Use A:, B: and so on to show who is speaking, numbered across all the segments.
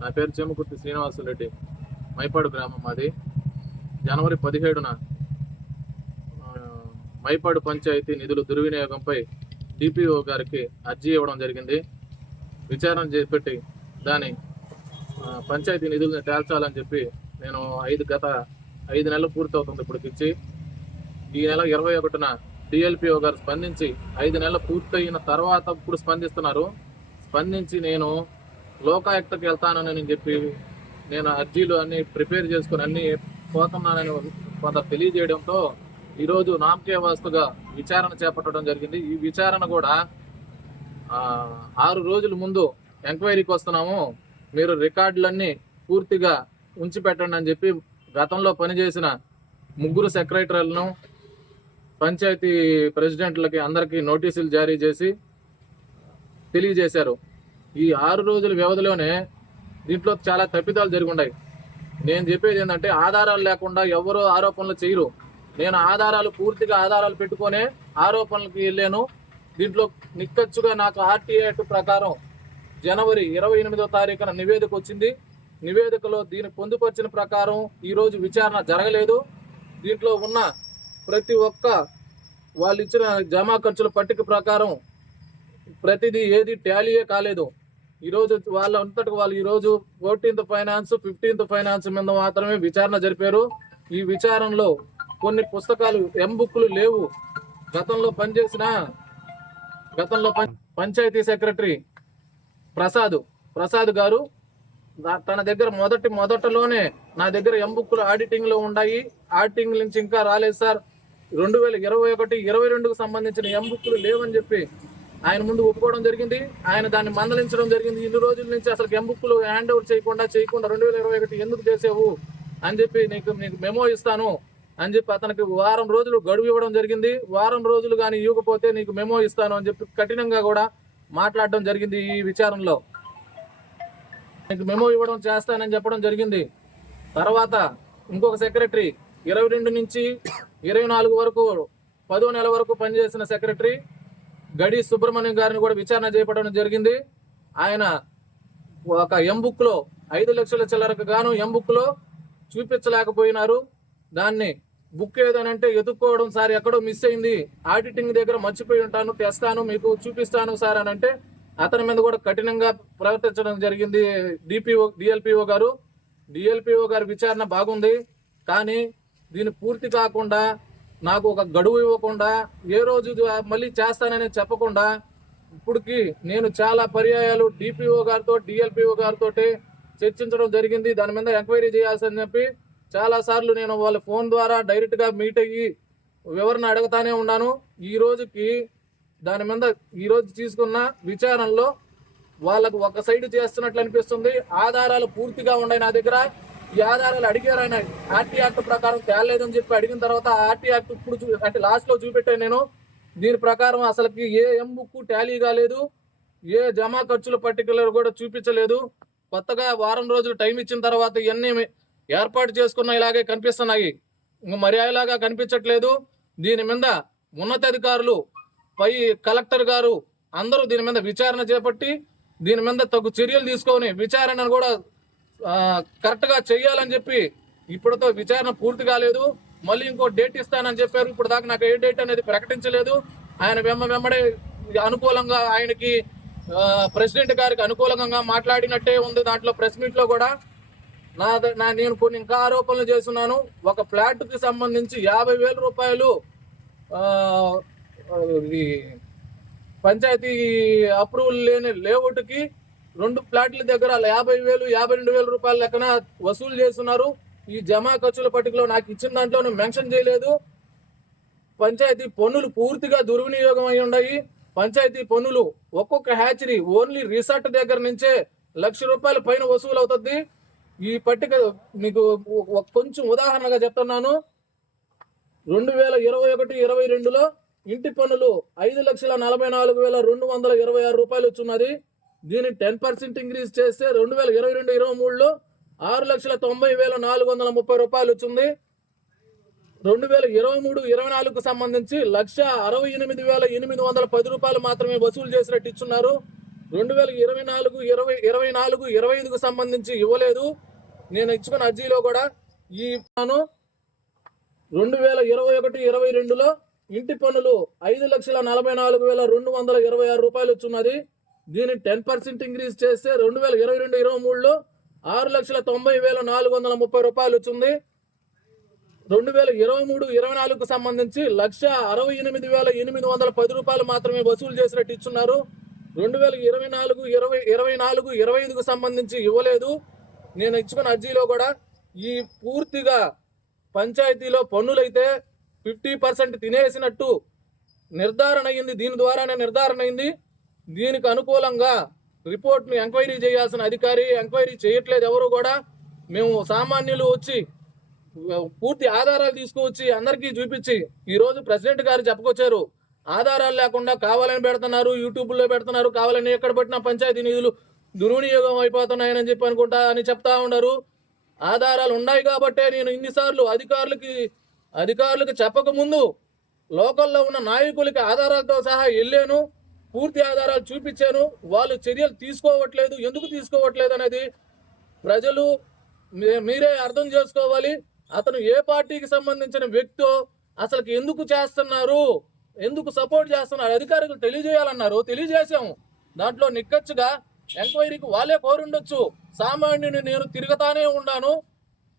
A: నా పేరు చేమకుర్తి శ్రీనివాసరెడ్డి మైపాడు గ్రామం మాది. జనవరి పదిహేడున మైపాడు పంచాయతీ నిధులు దుర్వినియోగంపై డిపిఓ గారికి అర్జీ ఇవ్వడం జరిగింది. విచారణ చేపట్టి దాని పంచాయతీ నిధులను తేల్చాలని చెప్పి నేను ఐదు గత ఐదు నెలలు పూర్తవుతుంది ఇప్పటికిచ్చి. ఈ నెల ఇరవై ఒకటిన డిఎల్పిఓ గారు స్పందించి ఐదు నెలలు పూర్తయిన తర్వాత ఇప్పుడు స్పందిస్తున్నారు. స్పందించి నేను లోకాయుక్తకి వెళ్తానని చెప్పి నేను అర్జీలు అన్ని ప్రిపేర్ చేసుకుని అన్ని పోతున్నానని కొంత తెలియజేయడంతో ఈరోజు నామకే వాస్తుగా విచారణ చేపట్టడం జరిగింది. ఈ విచారణ కూడా ఆరు రోజుల ముందు ఎంక్వైరీకి వస్తున్నాము. మీరు రికార్డులన్నీ పూర్తిగా ఉంచి పెట్టండి అని చెప్పి గతంలో పనిచేసిన ముగ్గురు సెక్రటరీలను పంచాయతీ ప్రెసిడెంట్లకి అందరికీ నోటీసులు జారీ చేసి తెలియజేశారు. ఈ ఆరు రోజుల వ్యవధిలోనే దీంట్లో చాలా తప్పిదాలు జరిగి నేను చెప్పేది ఏంటంటే ఆధారాలు లేకుండా ఎవరు ఆరోపణలు చేయరు. నేను ఆధారాలు పూర్తిగా ఆధారాలు పెట్టుకునే ఆరోపణలకు వెళ్ళాను. దీంట్లో నిక్కచ్చుగా నాకు ఆర్టీఐ యాక్ట్ ప్రకారం జనవరి ఇరవై ఎనిమిదో తారీఖున నివేదిక వచ్చింది. నివేదికలో దీన్ని పొందుపరిచిన ప్రకారం ఈరోజు విచారణ జరగలేదు. దీంట్లో ఉన్న ప్రతి ఒక్క వాళ్ళు ఇచ్చిన జమా ఖర్చుల పట్టిక ప్రకారం ప్రతిదీ ఏది ట్యాలీయే కాలేదు. ఈరోజు వాళ్ళ అంతటికి వాళ్ళు ఈరోజు ఫోర్టీన్త్ ఫైనాన్స్ ఫిఫ్టీన్త్ ఫైనాన్స్ మీద మాత్రమే విచారణ జరిపారు. ఈ విచారణలో కొన్ని పుస్తకాలు ఎం బుక్లు లేవు. గతంలో పనిచేసిన గతంలో పం- పంచాయతీ సెక్రటరీ ప్రసాద్ ప్రసాద్ గారు తన దగ్గర మొదటి మొదటలోనే నా దగ్గర ఎం బుక్లు ఆడిటింగ్లో ఉన్నాయి. ఆడిటింగ్ నుంచి ఇంకా రాలేదు సార్. రెండు వేల ఇరవై ఒకటి ఇరవై రెండుకు సంబంధించిన ఎం బుక్లు లేవని చెప్పి ఆయన ముందు ఒప్పుకోవడం జరిగింది. ఆయన దాన్ని మందలించడం జరిగింది. ఇన్ని రోజుల నుంచి అసలు ఎం హ్యాండ్ ఓవర్ చేయకుండా చేయకుండా రెండు వేల ఇరవై ఒకటి ఎందుకు చేసావు? అని చెప్పి నీకు నీకు మెమో ఇస్తాను అని చెప్పి అతనికి వారం రోజులు గడువు ఇవ్వడం జరిగింది. వారం రోజులు కానీ ఇవ్వకపోతే నీకు మెమో ఇస్తాను అని చెప్పి కఠినంగా కూడా మాట్లాడడం జరిగింది ఈ విచారణలో. నీకు మెమో ఇవ్వడం చేస్తానని చెప్పడం జరిగింది. తర్వాత ఇంకొక సెక్రటరీ ఇరవై రెండు నుంచి ఇరవై నాలుగు వరకు పదో నెల వరకు పనిచేసిన సెక్రటరీ గడి సుబ్రహ్మణ్యం గారిని కూడా విచారణ చేపట్టడం జరిగింది. ఆయన ఒక ఎంబుక్లో ఐదు లక్షల చిల్లరకు గాను ఎంబుక్లో చూపించలేకపోయినారు. దాన్ని బుక్ ఏదనంటే ఎదుక్కోవడం సార్ ఎక్కడో మిస్ అయింది. ఆడిటింగ్ దగ్గర మర్చిపోయి ఉంటాను తెస్తాను మీకు చూపిస్తాను సార్ అని అంటే అతని మీద కూడా కఠినంగా ప్రవర్తించడం జరిగింది డిపిఓ డిఎల్పిఓ గారు. డిఎల్పిఓ గారి విచారణ బాగుంది. కానీ దీన్ని పూర్తి కాకుండా నాకు ఒక గడువు ఇవ్వకుండా ఏ రోజు మళ్ళీ చేస్తానని చెప్పకుండా ఇప్పటికి నేను చాలా పర్యాయాలు డిపిఓ గారితో డిఎల్పిఓ గారితో చర్చించడం జరిగింది. దాని మీద ఎంక్వైరీ చేయాల్సని చెప్పి చాలా సార్లు నేను వాళ్ళ ఫోన్ ద్వారా డైరెక్ట్గా మీట్ అయ్యి వివరణ అడుగుతానే ఉన్నాను. ఈ రోజుకి దాని మీద ఈరోజు తీసుకున్న విచారణలో వాళ్ళకు ఒక సైడ్ చేస్తున్నట్లు అనిపిస్తుంది. ఆధారాలు పూర్తిగా ఉన్నాయి నా దగ్గర. ఈ ఆధారాలు అడిగారు ఆయన ఆర్టీ యాక్ట్ ప్రకారం తేలేదని చెప్పి అడిగిన తర్వాత ఆర్టీ యాక్ట్ ఇప్పుడు అంటే లాస్ట్లో చూపెట్టాను నేను. దీని ప్రకారం అసలుకి ఏ ఎం బుక్ టాలీ కాలేదు ఏ జమా ఖర్చుల పర్టికులర్ కూడా చూపించలేదు. కొత్తగా వారం రోజులు టైం ఇచ్చిన తర్వాత ఇవన్నీ ఏర్పాటు చేసుకున్న ఇలాగే కనిపిస్తున్నాయి. ఇంక మరి అలాగా కనిపించట్లేదు. దీని మీద ఉన్నతాధికారులు పై కలెక్టర్ గారు అందరూ దీని మీద విచారణ చేపట్టి దీని మీద తగు చర్యలు తీసుకొని విచారణను కూడా కరెక్ట్గా చేయాలని చెయ్యాలని చెప్పి ఇప్పటితో విచారణ పూర్తి కాలేదు. మళ్ళీ ఇంకో డేట్ ఇస్తానని చెప్పారు. ఇప్పుడు దాకా నాకు ఏ డేట్ అనేది ప్రకటించలేదు. ఆయన వెమ్మ వెంబడే అనుకూలంగా ఆయనకి ప్రెసిడెంట్ గారికి అనుకూలంగా మాట్లాడినట్టే ఉంది దాంట్లో ప్రెస్ మీట్లో కూడా. నా ద- నా నేను కొన్ని ఇంకా ఆరోపణలు చేస్తున్నాను. ఒక ఫ్లాట్కి సంబంధించి యాభై వేల రూపాయలు ఇది పంచాయతీ అప్రూవల్ లేని లేఅవుట్కి రెండు ఫ్లాట్ల దగ్గర యాభై వేలు యాభై రెండు వేల రూపాయల లెక్కన వసూలు చేస్తున్నారు. ఈ జమా ఖర్చుల పట్టికలో నాకు ఇచ్చిన దాంట్లో మెన్షన్ చేయలేదు. పంచాయతీ పన్నులు పూర్తిగా దుర్వినియోగం అయి ఉన్నాయి. పంచాయతీ పన్నులు ఒక్కొక్క హ్యాచరీ ఓన్లీ రిసార్ట్ దగ్గర నుంచే లక్ష రూపాయల పైన వసూలు అవుతుంది. ఈ పట్టిక మీకు కొంచెం ఉదాహరణగా చెప్తున్నాను. రెండు వేల ఇరవై ఒకటి ఇరవై రెండులో ఇంటి పన్నులు ఐదు లక్షల నలభై నాలుగు వేల రెండు వందల ఇరవై ఆరు రూపాయలు వచ్చున్నది దీన్ని టెన్ పర్సెంట్ ఇంక్రీజ్ చేస్తే రెండు వేల ఇరవై రెండు ఇరవై మూడులో ఆరు లక్షల తొంభై వేల నాలుగు వందల ముప్పై రూపాయలు వచ్చింది. రెండు వేల ఇరవై మూడు ఇరవై నాలుగుకు సంబంధించి లక్ష అరవై ఎనిమిది వేల ఎనిమిది వందల పది రూపాయలు మాత్రమే వసూలు చేసినట్టు ఇచ్చున్నారు. రెండు వేల ఇరవై నాలుగు ఇరవై ఇరవై నాలుగు ఇరవై ఐదుకు సంబంధించి ఇవ్వలేదు. నేను ఇచ్చుకున్న అర్జీలో కూడా ఈ పన్ను రెండు వేల ఇరవై ఒకటి ఇరవై రెండులో ఇంటి పన్నులు ఐదు లక్షల నలభై నాలుగు వేల రెండు వందల ఇరవై ఆరు రూపాయలు వచ్చున్నది దీన్ని టెన్ పర్సెంట్ ఇంక్రీజ్ చేస్తే రెండు వేల ఇరవై రెండు ఇరవై మూడులో ఆరు లక్షల తొంభై వేల నాలుగు వందల ముప్పై రూపాయలు వచ్చింది. రెండు వేల ఇరవై మూడు ఇరవై నాలుగుకు సంబంధించి లక్ష అరవై ఎనిమిది వేల ఎనిమిది వందల పది రూపాయలు మాత్రమే వసూలు చేసినట్టు ఇచ్చున్నారు. రెండు వేల ఇరవై నాలుగు ఇరవై ఇరవై నాలుగు ఇరవై ఐదుకు సంబంధించి ఇవ్వలేదు. నేను ఇచ్చుకున్న అర్జీలో కూడా ఈ పూర్తిగా పంచాయతీలో పన్నులైతే ఫిఫ్టీ పర్సెంట్ తినేసినట్టు నిర్ధారణ అయింది. దీని ద్వారానే నిర్ధారణ అయింది. దీనికి అనుకూలంగా రిపోర్ట్ను ఎంక్వైరీ చేయాల్సిన అధికారి ఎంక్వైరీ చేయట్లేదు ఎవరు కూడా. మేము సామాన్యులు వచ్చి పూర్తి ఆధారాలు తీసుకువచ్చి అందరికీ చూపించి ఈరోజు ప్రెసిడెంట్ గారు చెప్పుకొచ్చారు. ఆధారాలు లేకుండా కావాలని పెడుతున్నారు యూట్యూబ్లో పెడుతున్నారు కావాలని ఎక్కడ పెట్టినా పంచాయతీ నిధులు దుర్వినియోగం అయిపోతున్నాయని చెప్పి అనుకుంటా అని చెప్తా ఉన్నారు. ఆధారాలు ఉన్నాయి కాబట్టే నేను ఇన్నిసార్లు అధికారులకి అధికారులకు చెప్పకముందు లోకల్లో ఉన్న నాయకులకి ఆధారాలతో సహా వెళ్ళాను. పూర్తి ఆధారాలు చూపించాను. వాళ్ళు చర్యలు తీసుకోవట్లేదు. ఎందుకు తీసుకోవట్లేదు అనేది ప్రజలు మీరే అర్థం చేసుకోవాలి. అతను ఏ పార్టీకి సంబంధించిన వ్యక్తో అసలు ఎందుకు చేస్తున్నారు? ఎందుకు సపోర్ట్ చేస్తున్నారు? అధికారులు తెలియజేయాలన్నారు. తెలియజేశాము. దాంట్లో నిక్కచ్చుగా ఎంక్వైరీకి వాళ్ళే కోరుండొచ్చు సామాన్యుని నేను తిరుగుతానే ఉన్నాను.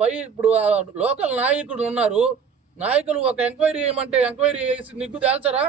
A: పై ఇప్పుడు లోకల్ నాయకుడు ఉన్నారు. నాయకులు ఒక ఎంక్వైరీ చేయమంటే ఎంక్వైరీ చేసి నిగ్గు తేల్చరా?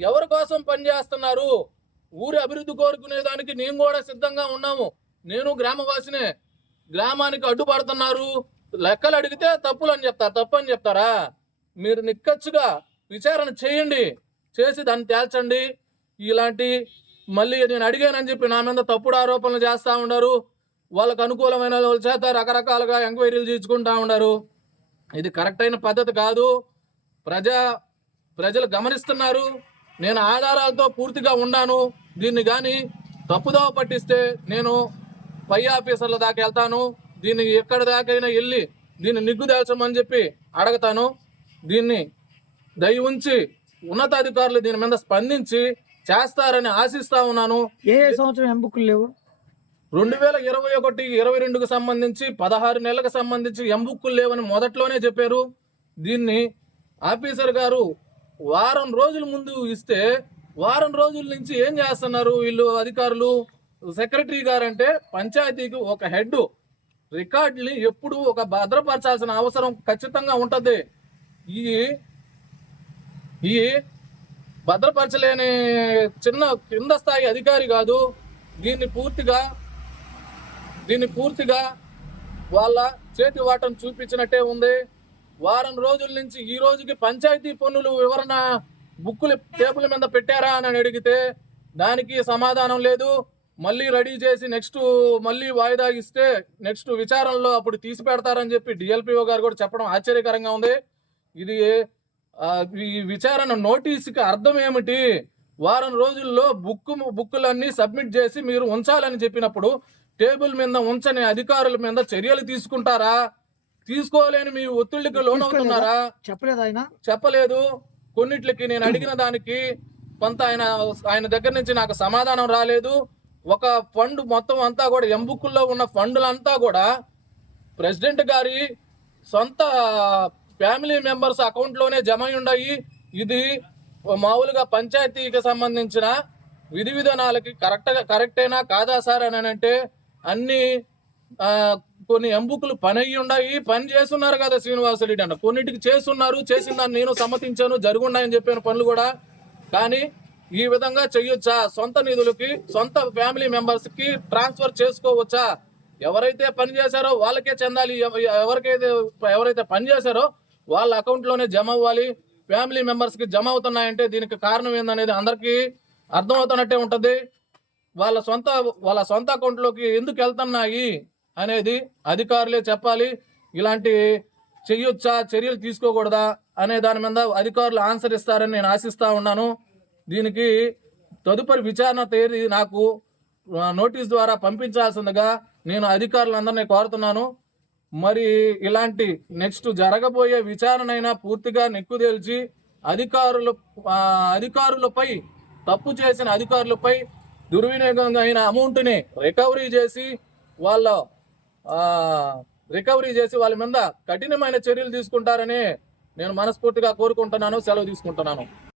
A: ఎవరి కోసం పనిచేస్తున్నారు ఊరి అభివృద్ధి కోరుకునే దానికి నేను కూడా సిద్ధంగా ఉన్నాము. నేను గ్రామవాసినే. గ్రామానికి అడ్డుపడుతున్నారు. లెక్కలు అడిగితే తప్పులు అని చెప్తారు. తప్పు అని చెప్తారా? మీరు నిక్కచ్చుగా విచారణ చేయండి. చేసి దాన్ని తేల్చండి. ఇలాంటి మళ్ళీ నేను అడిగానని చెప్పి నా మీద తప్పుడు ఆరోపణలు చేస్తూ ఉన్నారు వాళ్ళకు అనుకూలమైన వాళ్ళ చేత రకరకాలుగా ఎంక్వైరీలు చేయించుకుంటా ఉన్నారు ఇది కరెక్ట్ అయిన పద్ధతి కాదు. ప్రజా ప్రజలు గమనిస్తున్నారు. నేను ఆధారాలతో పూర్తిగా ఉన్నాను దీన్ని కానీ తప్పుదోవ పట్టిస్తే నేను పై ఆఫీసర్ల దాకా వెళ్తాను. దీన్ని ఎక్కడి దాకైనా వెళ్ళి దీన్ని నిగ్గు తేల్చమని చెప్పి అడగతాను. దీన్ని దయ ఉంచి ఉన్నతాధికారులు దీని మీద స్పందించి చేస్తారని ఆశిస్తా ఉన్నాను.
B: ఏ సంవత్సరం ఎం బుక్లు లేవు?
A: రెండు వేల ఇరవై ఒకటి ఇరవై రెండుకు సంబంధించి పదహారు నెలలకు సంబంధించి ఎంబుక్కులు లేవని మొదట్లోనే చెప్పారు. దీన్ని ఆఫీసర్ గారు వారం రోజుల ముందు ఇస్తే వారం రోజుల నుంచి ఏం చేస్తున్నారు వీళ్ళు అధికారులు? సెక్రటరీ గారు అంటే పంచాయతీకి ఒక హెడ్ రికార్డుని ఎప్పుడు ఒక భద్రపరచాల్సిన అవసరం ఖచ్చితంగా ఉంటుంది. ఈ ఈ భద్రపరచలేని చిన్న కింద స్థాయి అధికారి కాదు దీన్ని పూర్తిగా దీన్ని పూర్తిగా వాళ్ళ చేతి వాటం చూపించినట్టే ఉంది. వారం రోజుల నుంచి ఈ రోజుకి పంచాయతీ పన్నులు వివరణ బుక్కులు టేబుల్ మీద పెట్టారా అని అడిగితే దానికి సమాధానం లేదు. మళ్ళీ రెడీ చేసి నెక్స్ట్ మళ్ళీ వాయిదా ఇస్తే నెక్స్ట్ విచారణలో అప్పుడు తీసి పెడతారని చెప్పి డిఎల్పిఓ గారు కూడా చెప్పడం ఆశ్చర్యకరంగా ఉంది. ఇది ఈ విచారణ నోటీసుకి అర్థం ఏమిటి? వారం రోజుల్లో బుక్ బుక్కులన్నీ సబ్మిట్ చేసి మీరు ఉంచాలని చెప్పినప్పుడు టేబుల్ మీద ఉంచని అధికారుల మీద చర్యలు తీసుకుంటారా? తీసుకోలేని మీ ఒత్తిడికి లోనవుతున్నారా?
B: చెప్పలేదు ఆయన?
A: చెప్పలేదు. కొన్నిట్లకి నేను అడిగిన దానికి కొంత ఆయన ఆయన దగ్గర నుంచి నాకు సమాధానం రాలేదు. ఒక ఫండ్ మొత్తం అంతా కూడా ఎంబుక్కుల్లో ఉన్న ఫండ్లంతా కూడా ప్రెసిడెంట్ గారి సొంత ఫ్యామిలీ మెంబర్స్ అకౌంట్లోనే జమ ఉన్నాయి ఇది మామూలుగా పంచాయతీకి సంబంధించిన విధి విధానాలకి కరెక్ట్గా కరెక్టేనా కాదా సార్ అని అంటే అన్ని కొన్ని ఎంబుకులు పని అయ్యి ఉన్నాయి పని చేస్తున్నారు కదా శ్రీనివాసరెడ్డి అన్న. కొన్నిటికి చేస్తున్నారు చేసిన దాన్ని నేను సమ్మతించాను జరుగున్నాయని చెప్పిన పనులు కూడా. కానీ ఈ విధంగా చెయ్యొచ్చా? సొంత నిధులకి సొంత ఫ్యామిలీ మెంబర్స్కి ట్రాన్స్ఫర్ చేసుకోవచ్చా? ఎవరైతే పని చేశారో వాళ్ళకే చెందాలి. ఎవరికైతే ఎవరైతే పని చేశారో వాళ్ళ అకౌంట్లోనే జమ అవ్వాలి. ఫ్యామిలీ మెంబర్స్కి జమ అవుతున్నాయంటే దీనికి కారణం ఏందనేది అందరికీ అర్థమవుతున్నట్టే ఉంటుంది. వాళ్ళ సొంత వాళ్ళ సొంత అకౌంట్లోకి ఎందుకు వెళ్తున్నాయి? అనేది అధికారులే చెప్పాలి. ఇలాంటి చెయ్యొచ్చా చర్యలు తీసుకోకూడదా అనే దాని మీద అధికారులు ఆన్సర్ ఇస్తారని నేను ఆశిస్తూ ఉన్నాను. దీనికి తదుపరి విచారణ తేదీ నాకు నోటీస్ ద్వారా పంపించాల్సిందిగా నేను అధికారులందరినీ కోరుతున్నాను. మరి ఇలాంటి నెక్స్ట్ జరగబోయే విచారణైనా పూర్తిగా నెక్కుదేల్చి అధికారులు అధికారులపై తప్పు చేసిన అధికారులపై దుర్వినియోగం అయిన అమౌంట్ని రికవరీ చేసి వాళ్ళ రికవరీ చేసి వాళ్ళ మీద కఠినమైన చర్యలు తీసుకుంటారని నేను మనస్ఫూర్తిగా కోరుకుంటున్నాను సెలవు తీసుకుంటున్నాను.